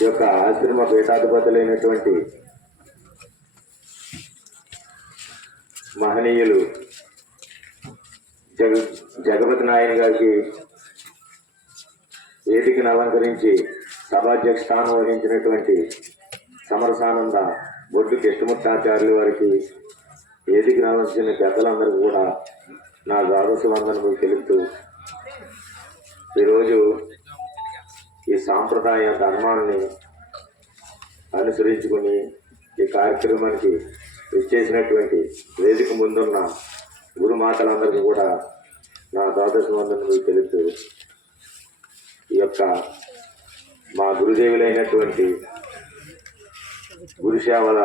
ఈ యొక్క ఆశ్రమ పీఠాధిపతులైనటువంటి మహనీయులు జగపతి నాయని గారికి వేదికను అలంకరించి సభాధ్యక్ష స్థానం వహించినటువంటి సమరసానంద బొడ్డు కృష్ణమూర్తాచార్యుల వారికి వేదికను అలంకరించిన పెద్దలందరికీ కూడా నా ద్వాదశ వందనములు తెలుపుతూ ఈరోజు ఈ సాంప్రదాయ ధర్మాన్ని అనుసరించుకుని ఈ కార్యక్రమానికి ఇచ్చేసినటువంటి వేదిక ముందున్న గురుమాతలందరికీ కూడా నా ద్వాదశ వందనములు తెలుపుతూ ఈ యొక్క మా గురుదేవులైనటువంటి గురుసేవల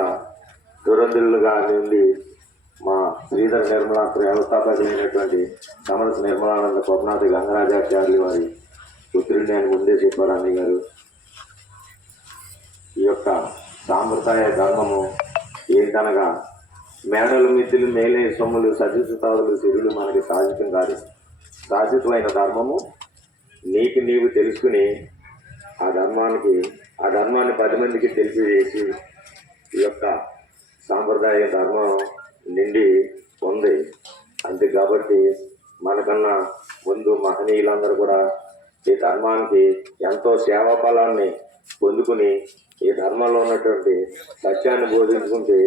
దురంధులుగా నుండి మా శ్రీధర నిర్మలా వ్యవస్థాపకులైనటువంటి సమరస నిర్మలానంద కొపనాథి గంగరాజాచార్యులు వారి పుత్రుడిని ఆయన ముందే చెప్పారు అన్నయ్య గారు. ఈ యొక్క సాంప్రదాయ ధర్మము ఏంటనగా మేడలు మిత్తులు మేలే సొమ్ములు సజ్జితాదులు సిరులు మనకి సాధితం కాదు. సాధితమైన ధర్మము నీవు తెలుసుకుని ఆ ధర్మాన్ని 10 మందికి తెలియజేసి ఈ యొక్క సాంప్రదాయ ధర్మం నిండి ఉంది. అంతే కాబట్టి మనకన్నా ముందు మహనీయులందరూ కూడా ఈ ధర్మానికి ఎంతో సేవా ఫలాన్ని పొందుకుని ఈ ధర్మంలో ఉన్నటువంటి సత్యాన్ని బోధించుకుంటే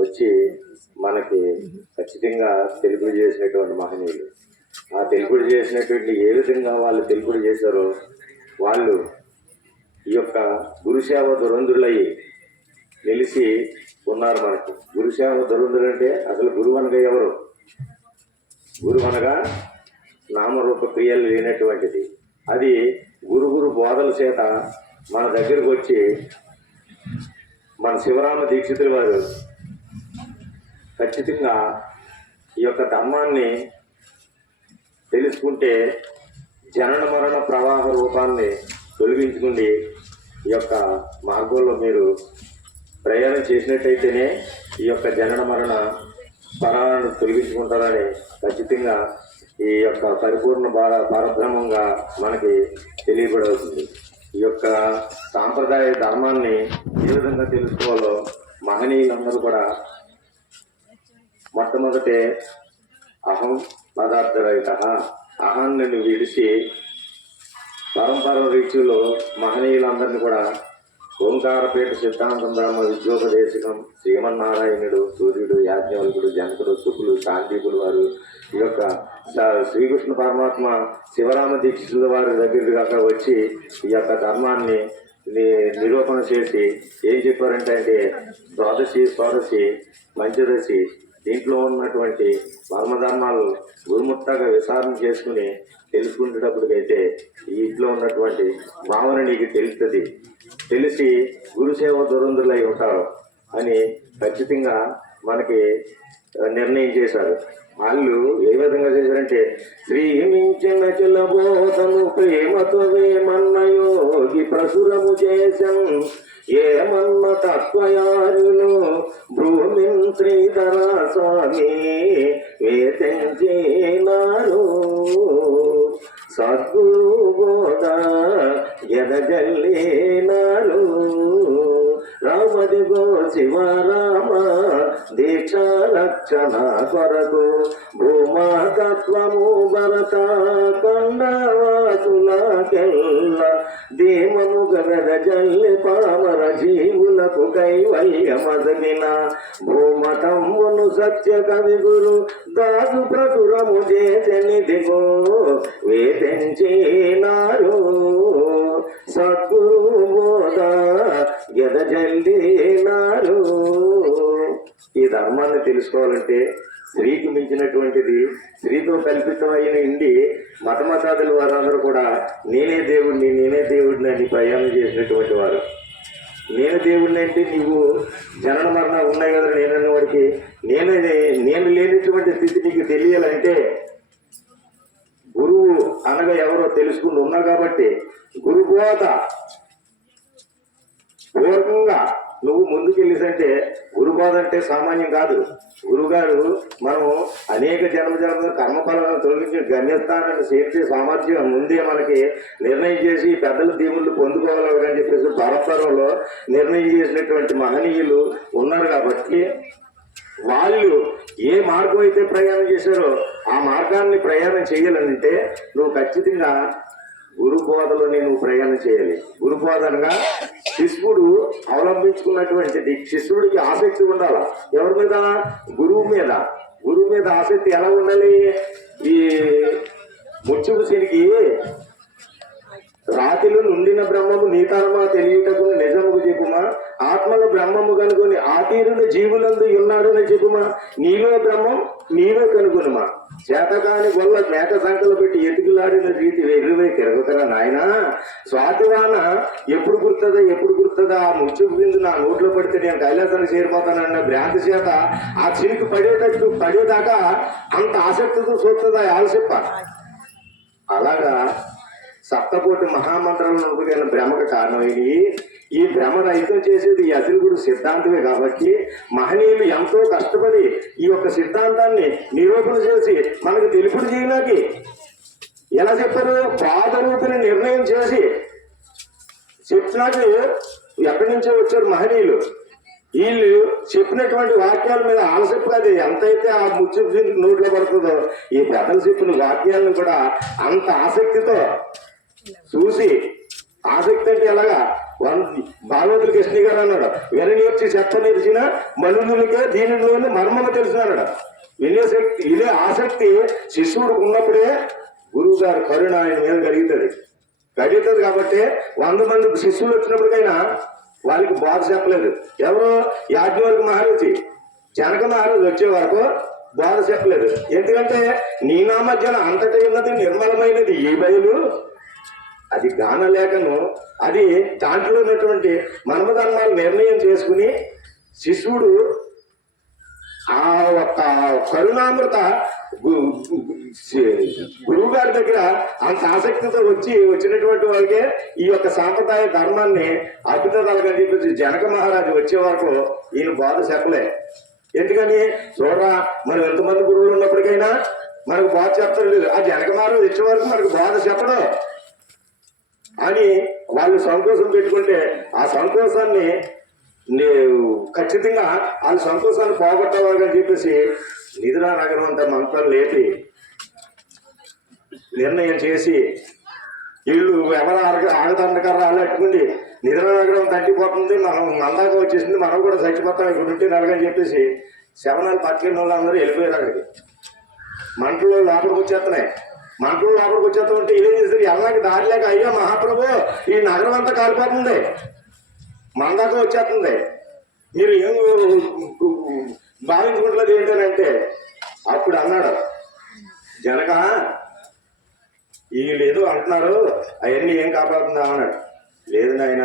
వచ్చి మనకి ఖచ్చితంగా తెలుపుడు చేసినటువంటి మహనీయులు. ఆ తెలుపుడు చేసినటువంటి ఏ విధంగా వాళ్ళు తెలుపుడు చేశారో వాళ్ళు ఈ యొక్క గురుసేవ దురంధులయ్యి నిలిచి ఉన్నారు. మనకి గురుసేవ దురంధులు అంటే అసలు గురువు అనగా ఎవరు? గురువు అనగా నామరూప క్రియలు లేనటువంటిది. అది గురు బోధల చేత మన దగ్గరకు వచ్చి మన శివరామ దీక్షితుల వారు ఖచ్చితంగా ఈ యొక్క ధర్మాన్ని తెలుసుకుంటే జనన మరణ ప్రవాహ రూపాన్ని తొలగించుకుని ఈ యొక్క మార్గంలో మీరు ప్రయాణం చేసినట్టయితేనే ఈ యొక్క జనన మరణ పరాలను తొలగించుకుంటారని ఖచ్చితంగా ఈ యొక్క పరిపూర్ణ పరబ్రహ్మంగా మనకి తెలియబడవుతుంది. ఈ యొక్క సాంప్రదాయ ధర్మాన్ని ఏ విధంగా తెలుసుకోవాలో మహనీయులందరూ కూడా మొట్టమొదటే అహం పదార్థరహిత అహాన్ని విడిచి పరంపర రీతిలో మహనీయులందరినీ కూడా ఓంకారపేట సిద్ధాంతం బ్రహ్మ విద్యోపదేశకం శ్రీమన్నారాయణుడు, సూర్యుడు, యాజ్ఞవల్కుడు, జనకుడు, శుకులు, శాంతికులు వారు ఈ యొక్క శ్రీకృష్ణ పరమాత్మ శివరామ దీక్షితుల వారి దగ్గరికి అక్కడ వచ్చి ఈ యొక్క ధర్మాన్ని నిరూపణ చేసి ఏం చెప్పారంటే ద్వాదశి, ద్వాదశి, పంచదశి దీంట్లో ఉన్నటువంటి ధర్మధర్మాలు గురుముట్టగా విచారణ చేసుకుని తెలుసుకునేటప్పటికైతే ఈ ఇంట్లో ఉన్నటువంటి భావన నీకు తెలుస్తుంది. తెలిసి గురుసేవ దురంధులై ఉంటారు అని ఖచ్చితంగా మనకి నిర్ణయం చేశారు. వాళ్ళు ఏ విధంగా చేశారంటే శ్రీమించిన చిలబోధము ప్రేమతో వేమన్నయోగి ప్రసురము చేశం ఏమన్న తత్వయారులు భూమిన్ శ్రీధర స్వామి వేతించినారు సద్గురు బోధ ఎదగల్లినారు రామదిగో శివరామ దీక్ష రక్షణ కొరకు భూమాతత్వము భరత కొండవాసులకెల్ల దేమము గగజల్లి పామర జీవులకు కైవల్యమదగిన భూమతమ్మును సత్య కవి గురు దాసు ప్రచురము చేసెనిదిగో వేధించినారు సద్గురు బోధ ఎదజల్లినారు. ఈ ధర్మాన్ని తెలుసుకోవాలంటే స్త్రీకి మించినటువంటిది స్త్రీతో కల్పితమైన ఇండి మతమతాదుల వారందరూ కూడా నేనే దేవుడిని అని ప్రయాణం చేసినటువంటి వారు. నేను దేవుడిని అంటే నీవు జనన మరణ ఉన్నాయి కదా నేనన్న వాడికి నేను లేనటువంటి స్థితి నీకు తెలియాలంటే గురువు అనగా ఎవరో తెలుసుకుని ఉన్నా కాబట్టి గురుబోధ పూర్వకంగా నువ్వు ముందుకెళ్ళిసంటే గురుబోధ అంటే సామాన్యం కాదు. గురువుగారు మనం అనేక జన్మ కర్మఫలాలను తొలగించి గమ్యస్థానాన్ని చేర్చే సామర్థ్యం ముందే మనకి నిర్ణయం చేసి పెద్దల దీవుళ్ళు పొందుకోగలరని చెప్పేసి పరస్పరంలో నిర్ణయం చేసినటువంటి మహనీయులు ఉన్నారు. కాబట్టి వాళ్ళు ఏ మార్గం అయితే ప్రయాణం చేశారో ఆ మార్గాన్ని ప్రయాణం చేయాలంటే నువ్వు ఖచ్చితంగా గురు బోధలోనే నువ్వు ప్రయాణం చేయాలి. గురు బోధనగా శిష్యుడు అవలంబించుకున్నటువంటిది, శిష్యుడికి ఆసక్తి ఉండాలి. ఎవరి మీద? గురువు మీద. గురువు మీద ఆసక్తి ఎలా ఉండాలి? ఈ ముచ్చుకు సిరికి రాతిలో నుండిన బ్రహ్మము నీతరమా తెలియటకు నిజముకు చెప్పుమా, ఆత్మలో బ్రహ్మము కనుగొని ఆ తీరుని జీవులందు ఉన్నాడని చెప్పుమా, నీలో బ్రహ్మం నీవే కనుగొనుమా, చేతకాని వల్ల మేక సంకలు పెట్టి ఎతుకులాడిన రీతి వెర్రివై తిరగకరా నాయనా, స్వాతివాన ఎప్పుడు గుర్తుందా ఆ ముచ్చుకు బిందు నా నోట్లో పడితే నేను కైలాసానికి చేరిపోతానన్న భ్రాంతి చేత ఆ చినికి పడేదాకా అంత ఆసక్తితో చూస్తుందా ఆలసిప్ప. అలాగా సప్తకోటి మహామంత్రాలను ఉపయోగించిన భ్రమకు కారణమైంది. ఈ భ్రమ రహితం చేసేది ఈ అసిరుగుడు సిద్ధాంతమే. కాబట్టి మహనీయులు ఎంతో కష్టపడి ఈ యొక్క సిద్ధాంతాన్ని నిరూపణ చేసి మనకు తెలుపుడు చేయడానికి ఎలా చెప్పారు? ప్రాధరూపిని నిర్ణయం చేసి చెప్పినాక ఎక్కడి నుంచో వచ్చారు మహనీయులు. వీళ్ళు చెప్పినటువంటి వాక్యాల మీద ఆలస్యపు అది ఎంతైతే ఆ ముచ్చు నోట్లో పడుతుందో ఈ పెద్దలు చెప్పిన వాక్యాలను కూడా అంత ఆసక్తితో చూసి, ఆసక్తి అంటే ఎలాగా భాగవతులు కృష్ణ గారు అన్నాడు, వెననేర్చి చెప్ప నేర్చిన మనుషులకే దీనిలోని మర్మము తెలుసున్నాడు. ఇదే ఆసక్తి శిష్యుడికి ఉన్నప్పుడే గురువు గారు కరుణ ఆయన మీద కలుగుతుంది. కాబట్టి 100 మంది శిష్యులు వచ్చినప్పటికైనా వాళ్ళకి బోధ చెప్పలేదు. ఎవరు? యాజ్ఞవల్క్య మహారాజు, జనక మహారాజు వచ్చే వరకు బోధ చెప్పలేదు. ఎందుకంటే నీ నామధ్యన అంతటి ఉన్నది నిర్మలమైనది ఈ బయలు, అది గానలేఖను, అది దాంట్లో ఉన్నటువంటి మర్మధర్మాలు నిర్ణయం చేసుకుని శిష్యుడు ఆ ఒక్క కరుణామృత గురువు గారి దగ్గర అంత ఆసక్తితో వచ్చినటువంటి వాళ్ళకే ఈ యొక్క సాంప్రదాయ ధర్మాన్ని అద్భుతాలుగా చెప్పేసి జనక మహారాజు వచ్చే వరకు ఈయన బోధ చెప్పలే. ఎందుకని? చూడరా, మనం ఎంతమంది గురువులు ఉన్నప్పటికైనా మనకు బోధ చెప్తారు లేదు. ఆ జనక మహారాజు వచ్చే వరకు మనకు బోధ చెప్పడం అని వాళ్ళు సంతోషం పెట్టుకుంటే ఆ సంతోషాన్ని ఖచ్చితంగా వాళ్ళ సంతోషాన్ని పోగొట్టవాలని చెప్పేసి నిద్రా నగరం అంతా మంత్రాలు లేపి నిర్ణయం చేసి వీళ్ళు ఎవరు ఆగదండకర్ర అల్లట్టుకుండి నిద్రా నగరం తగ్గిపోతుంది, మనం మందాక వచ్చేసింది, మనం కూడా చచ్చిపోతాం ఇక్కడ ఉంటే నలగని చెప్పేసి శవనాలు పట్టుకున్న వాళ్ళు అందరూ వెళ్ళిపోయారు. అక్కడికి మంటలు లోపలికి వచ్చేస్తున్నాయి. మంటలు లోపలికి వచ్చేస్తుంటే ఇదేం చేస్తారు? ఎల్లకి దారి లేక అయ్యో మహాప్రభు ఈ నగరం అంతా కాలిపోతుంది, మందాక వచ్చేస్తుంది, మీరు ఏం భావించుకుంటున్నది ఏంటంటే అప్పుడు అన్నాడు జనక, వీళ్ళు ఏదో అంటున్నారు అవన్నీ ఏం కాపాడుతుందా అన్నాడు. లేదు నాయన,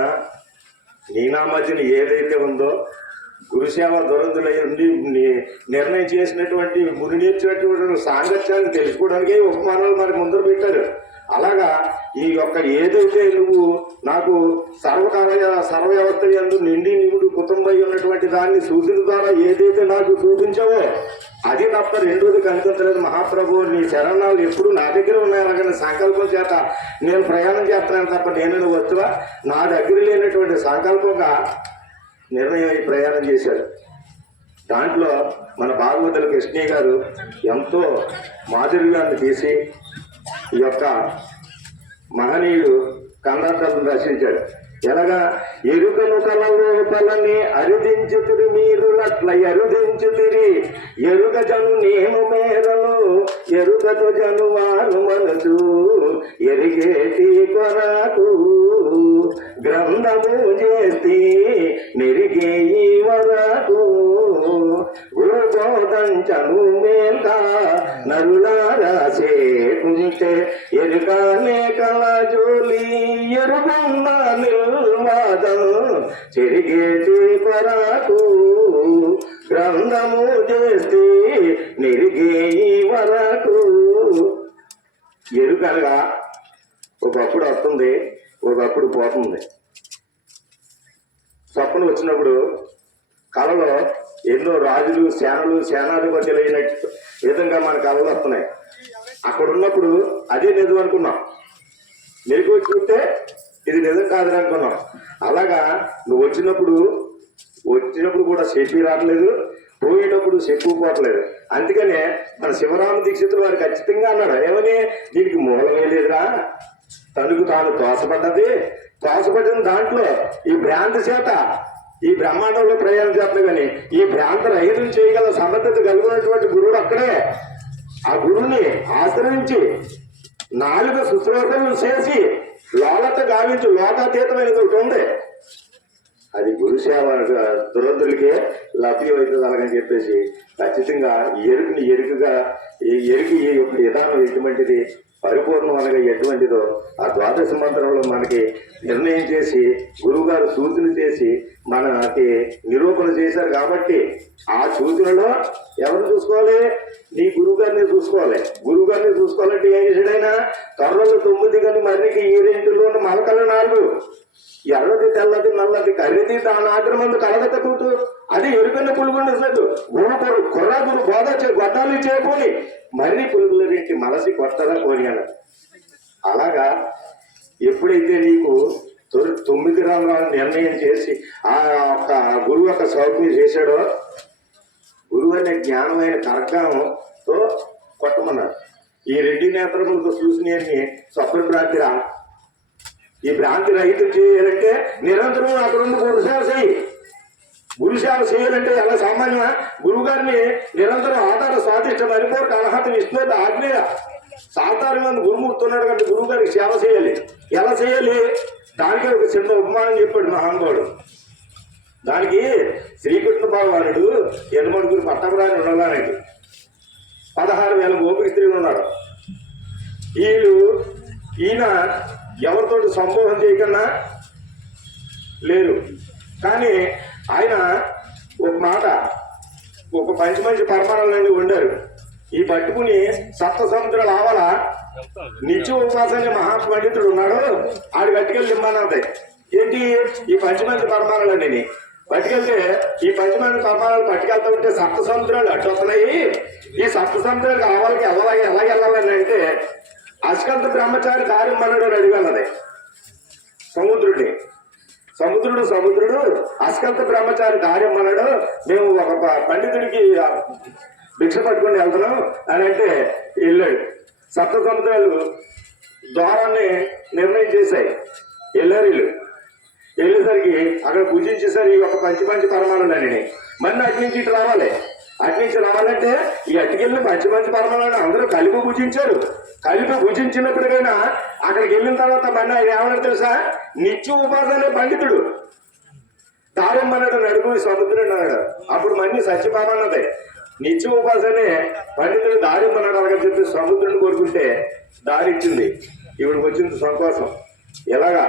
నీ నామధ్యన ఏదైతే ఉందో గురుసేవ దురంధులై ఉండి నిర్ణయం చేసినటువంటి ముని నేర్చినటువంటి సాంగత్యాన్ని తెలుసుకోవడానికే ఉపమానాలు మరి ముందర పెట్టారు. అలాగా ఈ యొక్క ఏదైతే నువ్వు నాకు సర్వవ్యవస్థ యందు నిండి నిముడు కుటుంబం ఉన్నటువంటి దాన్ని సూచన ద్వారా ఏదైతే నాకు చూపించావో అది తప్ప రెండోది కనిపించలేదు మహాప్రభు. నీ చరణాలు ఎప్పుడు నా దగ్గర ఉన్నాయనగానే సంకల్పం చేత నేను ప్రయాణం చేస్తున్నాను తప్ప నేను వస్తువా నా దగ్గర లేనటువంటి సంకల్పంగా నిర్ణయం అయి ప్రయాణం చేశాడు. దాంట్లో మన భాగవతుల కృష్ణయ్య గారు ఎంతో మాధుర్యాన్ని తీసి ఈ యొక్క మహనీయుడు కందార్థాలను రచించాడు. ఎలాగా? ఎరుకను కల లోపలని అరుదించుతిరి మీరు అట్ల ఎరుదించుతిరి, ఎరుక జను నేను మేరను ఎరుకతో జను వాను మనసు ఎరిగేటి కొరకు గ్రంథము చేసి నెరిగే ఈ వరకు గురుబోధంచను మేల్క నరులారాసేకుంటే ఎరుకనే కల జోలి ఎరుకున్న నిల్వాదం చెరిగేటి కొరకు గ్రంథము చేసి నెరిగే ఈ వరకు. ఎరుకనగా ఒకప్పుడు వస్తుంది, ఒకప్పుడు పోతుంది. స్వప్నం వచ్చినప్పుడు కళలో ఎన్నో రాజులు సేనలు సేనాధిపతులు అయిన విధంగా మన కళలు వస్తున్నాయి. అక్కడ ఉన్నప్పుడు అదే నిజం అనుకున్నాం, మెరుగు వచ్చి చూస్తే ఇది నిజం కాదని అనుకున్నాం. అలాగా నువ్వు వచ్చినప్పుడు కూడా చెప్పి రావట్లేదు, పోయేటప్పుడు చెప్పుకోవట్లేదు. అందుకనే మన శివరామ దీక్షితులు వారు ఖచ్చితంగా అన్నాడు, ఏమని, దీనికి మూలమే లేదురా, తనకు తాను తోసపడిన దాంట్లో ఈ భ్రాంతి చేత ఈ బ్రహ్మాండంలో ప్రయాణం చేస్తుంది. కానీ ఈ భ్రాంతి రహితం చేయగల సమర్థత కలిగినటువంటి గురువుడు అక్కడే. ఆ గురువుని ఆశ్రయించి 4 శుశ్రూషలు చేసి లోలత గావించి లోకాతీతమైనది ఒకటి ఉంది. అది గురుసేవ దురదృలకే లభ్యమవుతుంది. అలాగని చెప్పేసి ఖచ్చితంగా ఎరుకి యొక్క విధానం ఎటువంటిది, పరిపూర్ణం అనగా ఎటువంటిదో ఆ ద్వాదశ మంత్రంలో మనకి నిర్ణయం చేసి గురువు గారు సూచన చేసి మనకి నిరూపణ చేశారు. కాబట్టి ఆ సూచనలో ఎవరు చూసుకోవాలి? నీ గురువు గారిని చూసుకోవాలి. గురువు గారిని చూసుకోవాలంటే ఏం చేశాడైనా, కర్రలు 9 కానీ మర్రికి 7 మలకలు 4, ఎర్రది తెల్లది నల్లది కర్రిది దాని ఆఖరి మంది కలదక్క తూటు, అది ఎరుకన్న పులుగుండలేదు. కుర్ర గురు బోధ గొడ్డాలు చేయబోని మర్రి పులుగులకి మనసి కొత్తగా కోరియాను. అలాగా ఎప్పుడైతే నీకు 9 రంగాలను నిర్ణయం చేసి ఆ యొక్క గురువు యొక్క సౌక్యం చేశాడో, గురువు అనే జ్ఞానమైన కర్గంతో కొట్టమన్నాడు. ఈ 2 నేత్రములతో చూసినవన్నీ స్వప్న భ్రాంతిరా. ఈ భ్రాంతి రహితం చేయాలంటే నిరంతరం అక్కడ ఉన్న గురుసేవ చేయి. గురుసేవ చేయాలంటే ఎలా సామాన్యమా? గురువు గారిని నిరంతరం ఆధార స్వాదిష్ట మరిపోరు కలహత విష్ణు ఆగ్నేయ సాధారణ మంది గురుమూర్తున్నాడు కంటే గురువు గారికి సేవ చేయాలి. ఎలా చేయాలి? దానికి ఒక చిన్న ఉపమానం చెప్పాడు మహానుభావుడు. దానికి శ్రీకృష్ణ భగవానుడు 8 పట్టపురాన్ని ఉండడానికి 16,000 గోపిక స్త్రీలు ఉన్నారు. ఈయన ఎవరితోటి సంబోధన చేయకన్నా లేరు. కానీ ఆయన ఒక మాట, ఒక మంచి పరమాణాలన్నీ వండారు. ఈ పట్టుకుని సప్త సముద్రాలు ఆవాల నిత్య ఉపాసన మహాపండితుడు ఉన్నాడు, ఆడు గట్టుకెళ్ళి ఇమ్మన్నది. ఏంటి ఈ మంచి పరమాణాలన్నీ పట్టుకెళ్తే, ఈ మంచి పరమాణాలు పట్టుకెళ్తా ఉంటే సప్త సముద్రాలు అడ్డు వస్తున్నాయి. ఈ సప్త సముద్రాలకు ఆవాలకి ఎలాగ వెళ్ళాలని అంటే, అస్కంత బ్రహ్మచారి కార్యం అన్నాడు అని అడిగానది సముద్రుడిని. సముద్రుడు అస్కంత బ్రహ్మచారి కార్యం అన్నాడు, మేము ఒక పండితుడికి భిక్ష పట్టుకుని వెళ్తున్నాం అని అంటే వెళ్ళాడు. సప్త సముద్రాలు ద్వారాన్ని నిర్ణయం చేశాయి. వెళ్ళారు. వెళ్ళేసరికి అక్కడ పూజించేసరి ఈ ఒక పంచి పరమాణులని మళ్ళీ అటు నుంచి ఇటు రావాలి. అటు నుంచి రావాలంటే ఈ అటుకెళ్ళిన పంచి పరమాణులను అందరూ కలిపి పూజించారు. కలిపి పూజించినప్పటికైనా అక్కడికి వెళ్ళిన తర్వాత మళ్ళీ ఆయన ఏమన్నా తెలుసా, నిత్య ఉపాసనే పండితుడు దారమ్మన్నాడు నడుపు సముద్రుడు అన్నాడు. అప్పుడు మళ్ళీ సత్యభామన్నది నిత్య ఉపాసనే పండితుడు దారిమ్మన్నాడు. అలాగని చెప్పి సముద్రుడిని కోరుకుంటే దారి ఇచ్చింది. ఇవిడికి వచ్చింది సంతోషం. ఎలాగా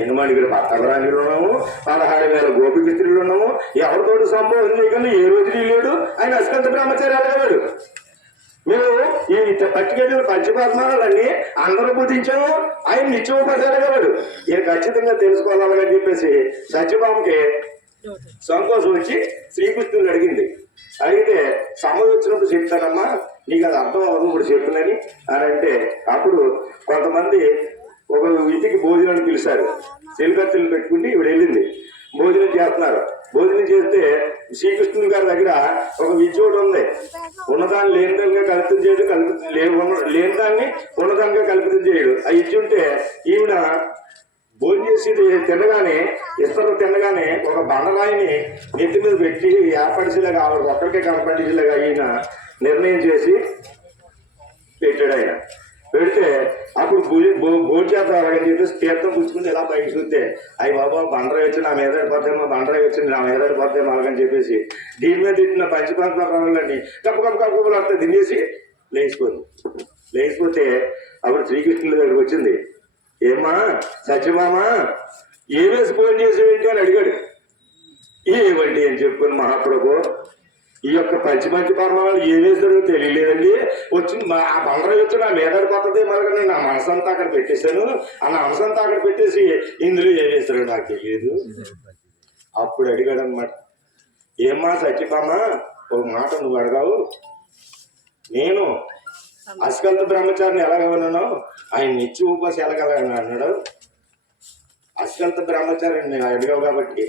8 పట్టపురాణులు ఉన్నాము, 16,000 గోపిక స్త్రీలు ఉన్నాము. ఎవరితోటి సంబోధన చేయకుండా ఏ రోజు లేడు. ఆయన అస్కంత బ్రహ్మచారి వెళ్ళాడు. మేము ఈ పట్టుకెళ్ళిన పంచపద్మాలన్నీ అందరూ పూజించాము, ఆయన నిత్యోపాసాడు. ఈయన ఖచ్చితంగా తెలుసుకోవాలని చెప్పేసి సత్యభామకి సంతోషం వచ్చి శ్రీకృష్ణుని అడిగింది. అడిగితే సమయం వచ్చినప్పుడు చెప్తానమ్మా, నీకు అది అర్థం అవ్వదు ఇప్పుడు చెప్తున్నాని అని అంటే, అప్పుడు కొంతమంది ఒక ఇంటికి భోజనాన్ని పిలిచారు. చెలికత్తులు పెట్టుకుంటే ఇవిడ వెళ్ళింది. భోజనం చేస్తున్నారు. భోజనం చేస్తే శ్రీకృష్ణుని గారి దగ్గర ఒక విద్యోడు ఉంది. ఉన్నదాన్ని లేనిదానిగా కల్పితం చేయడు, లేనిదాన్ని ఉన్నదానిగా కల్పితం చేయడు. ఆ ఇచ్చి ఉంటే ఈవిడ భోజనం చేసి తినగానే తినగానే ఒక బండరాయిని నెత్తి మీద పెట్టి ఏర్పడిచేలాగా ఆవిడ ఒక్కరికే కనపడిచేలాగా ఈయన నిర్ణయం చేసి పెట్టాడు. ఆయన పెడితే అప్పుడు భోజనం చేద్దామని చెప్పేసి తీర్థం పుచ్చుకుని ఇలా పైకి చూస్తే, అయ్యి బాబా బండరాయి వచ్చి నా మీద పడిపోతేమో, బండరాయి వచ్చింది నా మీద పడిపోతేమో అలాగని చెప్పేసి దీని మీద తిట్టిన పంచపంచలన్నీ కప్పులు అంతా తినేసి లేచిపోతే అప్పుడు శ్రీకృష్ణుడి దగ్గరికి వచ్చింది. ఏమా సత్యమామా ఏమేసి భోజనం చేసేవేంటి అని అడిగాడు. ఏమండి అని చెప్పుకుని మహాప్రభు ఈ యొక్క పంచి పరమాణాలు ఏం వేసాడో తెలియలేదండి. వచ్చింది ఆ బండరాయి వచ్చి నా మీద పడుతుంది, మరి నేను నా మనసంతా అక్కడ పెట్టేశాను. ఆ మనసంతా అక్కడ పెట్టేసి ఇందులో ఏం వేసాడో నాకు తెలియదు. అప్పుడు అడిగాడు అనమాట, ఏమ్మా సత్యభామ, ఒక మాట నువ్వు అడగావు. నేను అస్కంత బ్రహ్మచారిని ఎలాగన్నాను, ఆయన నిత్య ఉపవాసం ఎలాగలగను అన్నాడు. అస్కంత బ్రహ్మచారిని అడిగావు కాబట్టి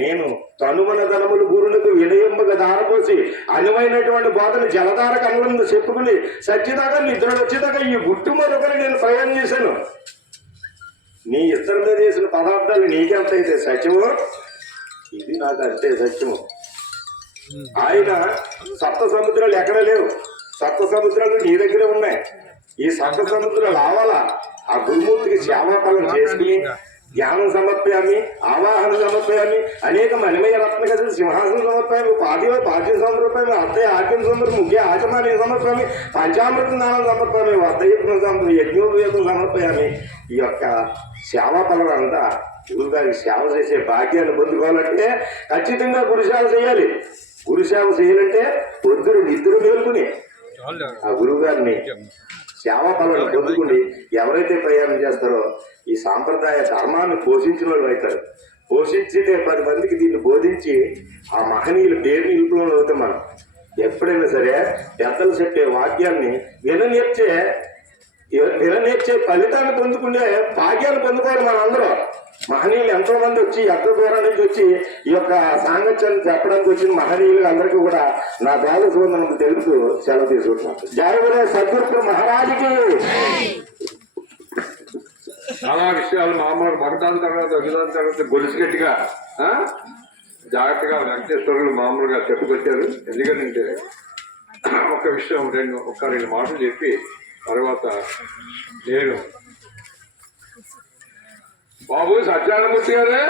నేను తనుమన ధనములు గురునికి వినయంబగా దారపోసి అనువైనటువంటి బోధన జలధార కనులను చెప్పుకుని సత్యదాకా నిద్రలు వచ్చేదాకా ఈ గుట్టు మరొకరి నేను ప్రయాణం చేశాను. నీ ఇద్దరి మీద వేసిన పదార్థాలు నీకెంతైతే సత్యము, ఇది నాకు అంతే సత్యము. ఆయన సప్త సముద్రాలు ఎక్కడ లేవు, సప్త సముద్రాలు నీ దగ్గరే ఉన్నాయి. ఈ సప్త సముద్రాలు ఆవాలా ఆ గురుమూర్తికి సేవాఫలం చేసుకుని జ్ఞానం సమర్పయామి, ఆవాహన సమర్పయామి, అనేక మణిమయ రత్న కథలు సింహాసనం సమర్పయామి, పాద్యం సమర్పయామి, అత్తయ్య ఆద్యం సమర్పయామి, ముఖ్య ఆచమాన్ని సమర్పయామి, పంచామృత స్నానం సమర్పయామి, వర్ధయత్నం సమర్పయామి, యజ్ఞోపయోగం సమర్పయామి. ఈ యొక్క సేవా ఫలం అంతా గురువు గారికి సేవ చేసే భాగ్యాన్ని పొందుకోవాలంటే ఖచ్చితంగా గురుసేవ చేయాలి. గురుసేవ చేయాలంటే పొద్దురు నిద్ర మేలుకుని ఆ గురువు గారిని సేవా ఫలాన్ని పొందుకుని ఎవరైతే ప్రయాణం చేస్తారో ఈ సాంప్రదాయ ధర్మాన్ని పోషించిన వాళ్ళు అవుతారు. పోషించితే 10 మందికి దీన్ని బోధించి ఆ మహనీయుల పేరుని నిలుపులో అవుతాం. మనం ఎప్పుడైనా సరే పెద్దలు చెప్పే వాక్యాన్ని విననేర్చే ఫలితాన్ని పొందుకునే భాగ్యాన్ని పొందుకోవాలి. మన అందరూ మహనీయులు ఎంతో మంది వచ్చి ఎంతో దూరం నుంచి వచ్చి ఈ యొక్క సాంగత్యాన్ని చెప్పడానికి వచ్చిన మహనీయులు అందరికీ కూడా నా బాధ సోదరులకు తెలుసు సెలవు తీసుకుంటున్నాను. జయగురు సద్గురు మహారాజుకి. చాలా విషయాలు మామూలు మగదాని తర్వాత అభిదాని తర్వాత గొలుసుగట్టిగా జాగ్రత్తగా వెంకటేశ్వరులు మామూలుగా చెప్పుకొచ్చారు. ఎందుకంటే ఒక విషయం రెండు మాటలు చెప్పి తర్వాత నేను బాబు సత్యానందమూర్తి గారే